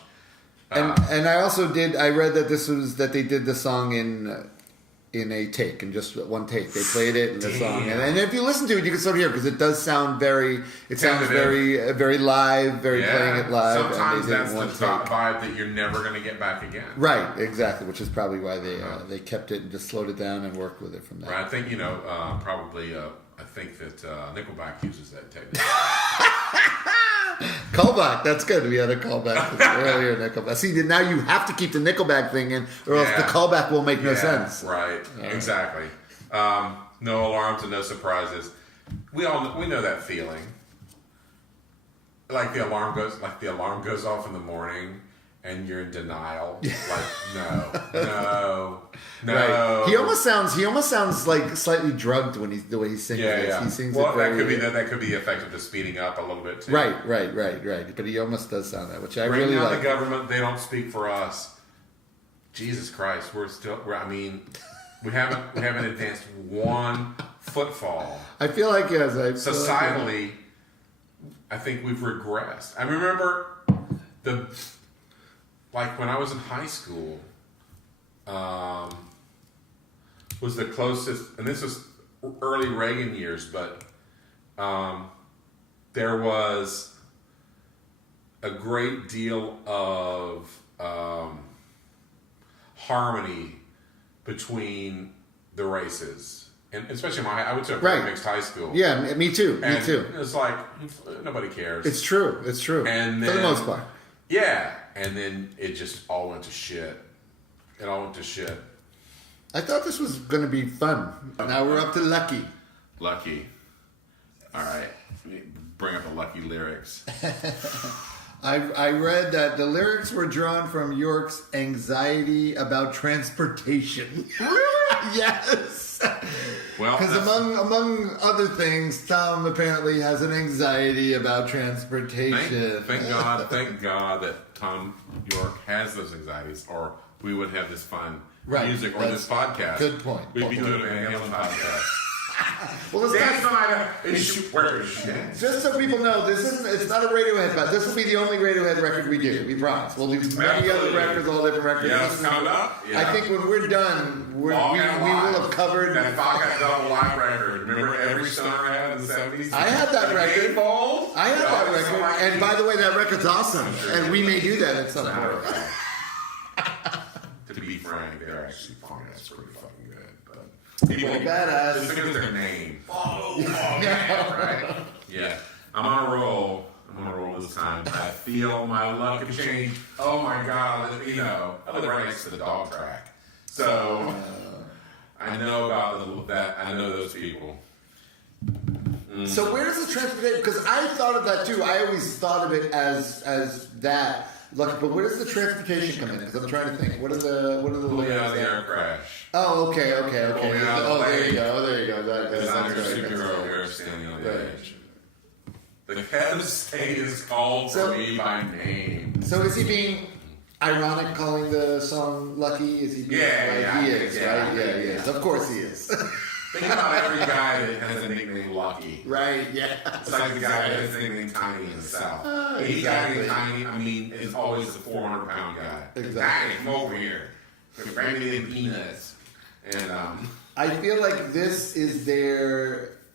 And I also read that they did the song in a take, in just one take. They played it in the song. And if you listen to it, you can sort of hear it, because it does sound very very live, very playing it live. Sometimes that's the vibe that you're never going to get back again. Right, exactly, which is probably why they kept it and just slowed it down and worked with it from there. Right, I think, probably, I think that Nickelback uses that technique. Callback, that's good. We had a callback earlier. Nickelback. See, now you have to keep the Nickelback thing in, or else the callback will make no sense. Right, exactly. No alarms and no surprises. We know that feeling. Like the alarm goes off in the morning, and you're in denial. Like no. Right. He almost sounds like slightly drugged when the way he sings. Yeah. He sings. Well, that could be the effect of just speeding up a little bit too. Right. But he almost does sound that, which I Bring really down like. The government, they don't speak for us. Jesus Christ, we haven't advanced one footfall. I feel like societally, I think we've regressed. I remember when I was in high school, was the closest, and this was early Reagan years, but there was a great deal of harmony between the races, and especially I went to a pretty mixed high school. Yeah, me too. It's like nobody cares. It's true. And then, for the most part. Yeah, and then it just all went to shit. I thought this was going to be fun. Now we're up to Lucky. Lucky. All right. Bring up the Lucky lyrics. I read that the lyrics were drawn from York's anxiety about transportation. Really? Yes. Well, because among other things, Tom apparently has an anxiety about transportation. Thank God that Tom York has those anxieties, or we would have this fun music or this podcast. Good point. We'd be doing a Van Halen podcast. Well, just so people know, it's not a Radiohead podcast. This will be the only Radiohead record we do. We promise. We'll do many other records, all different records. Yes, coming up. Yeah. I think when we're done, we will have covered. That Foghat Double Live record. Remember every summer I had in the 70s? I had that record. I had that record. And by the way, that record's awesome. And we may do that at some point. To be frank, they're actually fun. That's pretty fucking good. But people badass. Just think of their name. Right? Yeah. I'm on a roll this time. I feel my luck can change. Oh my God, I live right next to the dog track. So I know about that. I know those people. So where does the transportation? Because I thought of that too. I always thought of it as that. Look, but where does the transportation come in? Because I'm trying to think. What are the layers? Yeah, the air crash. Oh, okay. There you go. That's right. Superhero here standing on the edge. The Kev State is called for me by name. So is he being ironic calling the song Lucky? Is he? He is, right? Yeah, he is. Of course he is. Think about every guy that has a nickname Lucky. Right, yeah. It's like the guy that has a nickname Tiny in the South. Any guy named Tiny, I mean, is always a 400-pound guy. Exactly. Tiny, come over here. Bring me in peanuts. And, I feel like this is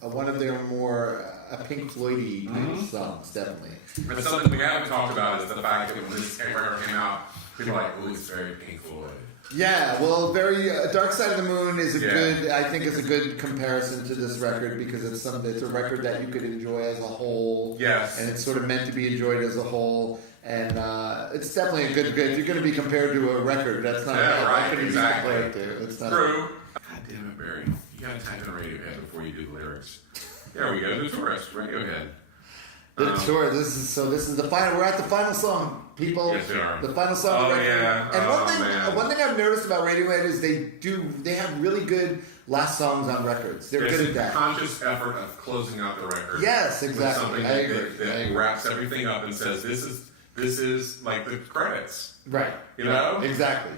one of their more Pink Floyd-y songs, definitely. But something we haven't talked about is the fact that when this record came out, people were like, "Oh, it's very Pink Floyd." Yeah, well, very Dark Side of the Moon is a good. I think it's a good comparison to this record because it's a record that you could enjoy as a whole. Yes, and it's sort of meant to be enjoyed as a whole. And it's definitely a good. If you're going to be compared to a record, that's not exactly. It's not true. God damn it, Barry! You got to type in Radiohead before you do the lyrics. There we go. The Tourist, Radiohead. The tour. This is the final. We're at the final song, people. Yes, we are. The final song. Oh yeah. And one thing I've noticed about Radiohead is they have really good last songs on records. They're good at that. It's a conscious effort of closing out the record. Yes, exactly. Something I agree. That wraps everything up and says this is like the credits. Right. You know. Exactly.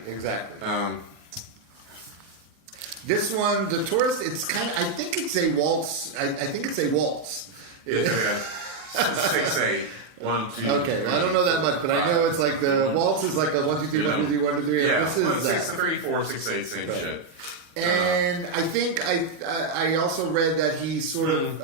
This one, The Tourist, it's kind of. I think it's a waltz. I think it's a waltz. Yeah. 6/8. 1, 2. Okay, well, I don't know that much, but I know it's like the waltz is like a 1 2 3 1 2 3 1 2 3. Yeah, this is 6 3 4 6 8 same shit. And I think I also read that he sort of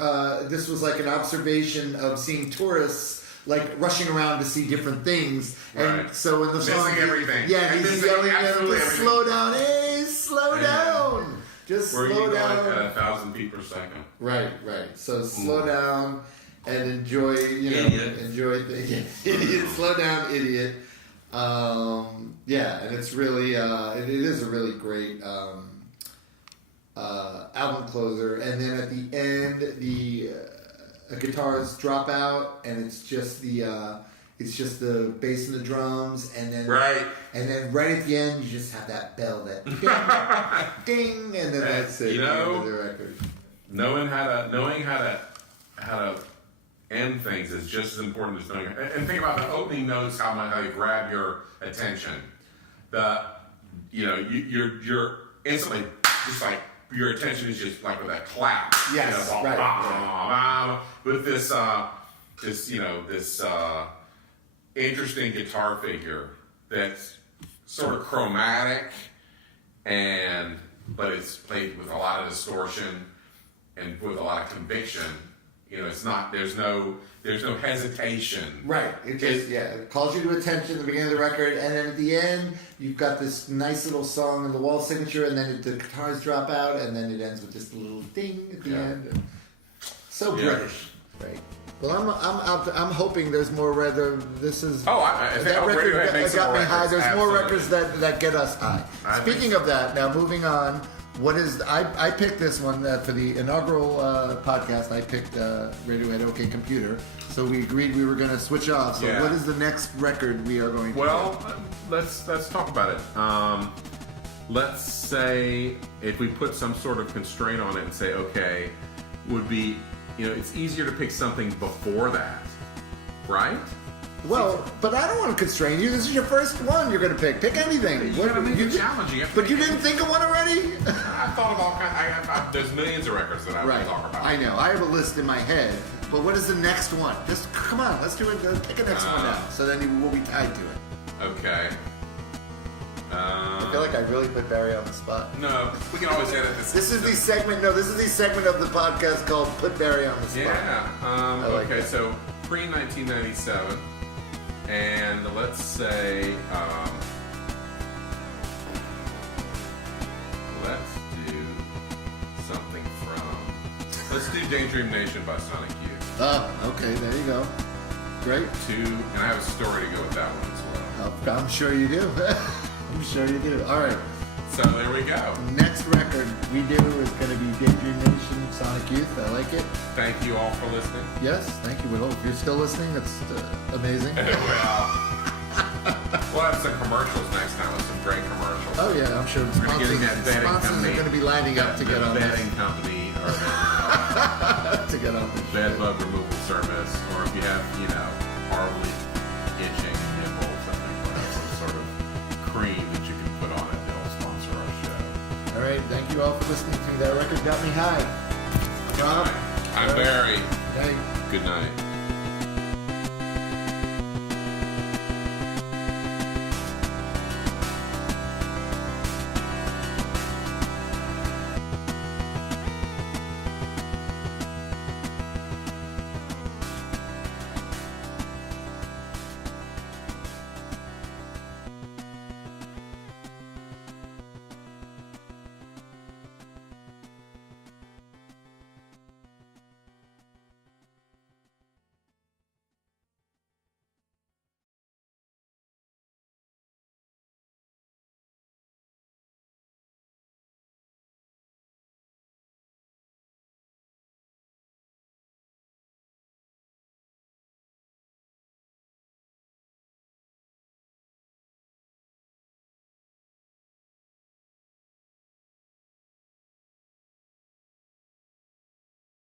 this was like an observation of seeing tourists like rushing around to see different things, and so in the song, everything. Yeah, he's yelling at them to slow down. Hey, slow down. Just slow down. Like 1,000 feet per second. Right. So slow down. And enjoy, enjoy the idiot. Slow down, idiot. And it's really, it is a really great album closer. And then at the end, the guitars drop out, and it's just the bass and the drums, and then right at the end, you just have that bell that ding, and then that's it. The end of the record. Knowing how to end things is just as important as knowing. And think about the opening notes, how they grab your attention. You're instantly just like your attention is just like with that clap. Yes, right. With this interesting guitar figure that's sort of chromatic, but it's played with a lot of distortion and with a lot of conviction. It's not. There's no hesitation. Right. It calls you to attention at the beginning of the record, and then at the end, you've got this nice little song in the wall signature, and then the guitars drop out, and then it ends with just a little ding at the end. So British, right? Well, I'm hoping there's more. This is that record that got me high. There's more records that get us high. Speaking of that, now moving on. I picked this one for the inaugural podcast. I picked Radiohead OK Computer. So we agreed we were going to switch off. So what is the next record we are going to let's talk about it. Let's say if we put some sort of constraint on it and say, okay, would be, it's easier to pick something before that, right? Well, but I don't want to constrain you. This is your first one you're going to pick. Pick anything. You got to make it challenging. But you didn't think of one already? I thought of all kinds. There's millions of records that I want to talk about. I know. I have a list in my head. But what is the next one? Just come on. Let's do it. Pick a next one out. So then we'll be tied to it. Okay. I feel like I really put Barry on the spot. No, we can always edit this. This is the segment of the podcast called "Put Barry on the Spot." Yeah. Okay. That. So pre-1997. And let's say, let's do Daydream Nation by Sonic Youth. Oh, okay, there you go. Great. And I have a story to go with that one as well. I'm sure you do. I'm sure you do. All right. So there we go. Next record we do is going to be Daydream Nation, Sonic Youth. I like it. Thank you all for listening. Yes, thank you. Well, if you're still listening, that's amazing. We'll have some commercials next time with some great commercials. Oh yeah, I'm sure sponsors are going to be lining up to get on this. Bedding company or to get on this. Bed bug removal service, or if you have, horribly itching nipples, I think some sort of thank you all for listening to That Record Got Me High. I'm Barry. Night. Good night.